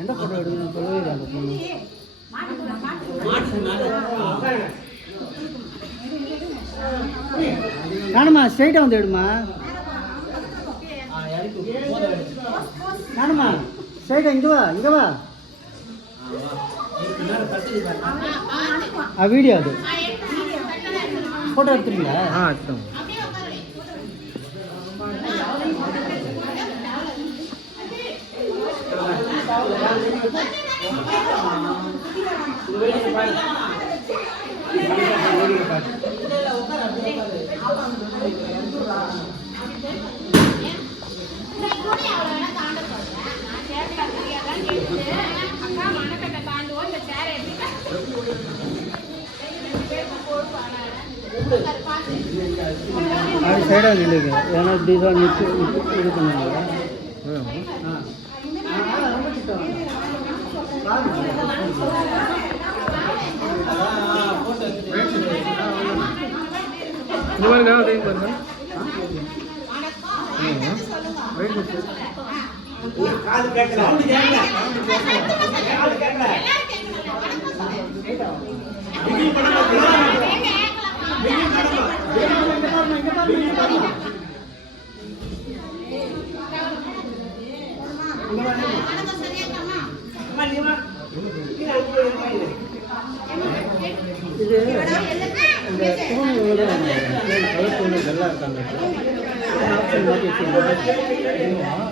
எந்த ஃபோட்டோ எடுக்கணும்னு சொல்லவே இல்லை அந்த பொண்ணு. நானுமா ஸ்ட்ரைட்டாக வந்து எடுமா. நானுமா ஸ்ட்ரைட்டாக இங்கே வா, இங்கே வா. வீடியோ அது ஃபோட்டோ எடுத்துருங்களா? எடுத்தோம். அது சைடாக நில்லுங்க. ஏன்னா இப்படி தான் நிற்று இது பண்ணுவாங்க. இந்த மாதிரி தான் அதே பாருங்க. காது கேட்கல. இது இந்த தூண் கலர் தூண் நல்லா இருக்காங்க. ஆப்ஷன் மாற்றி வச்சுருக்கேன்.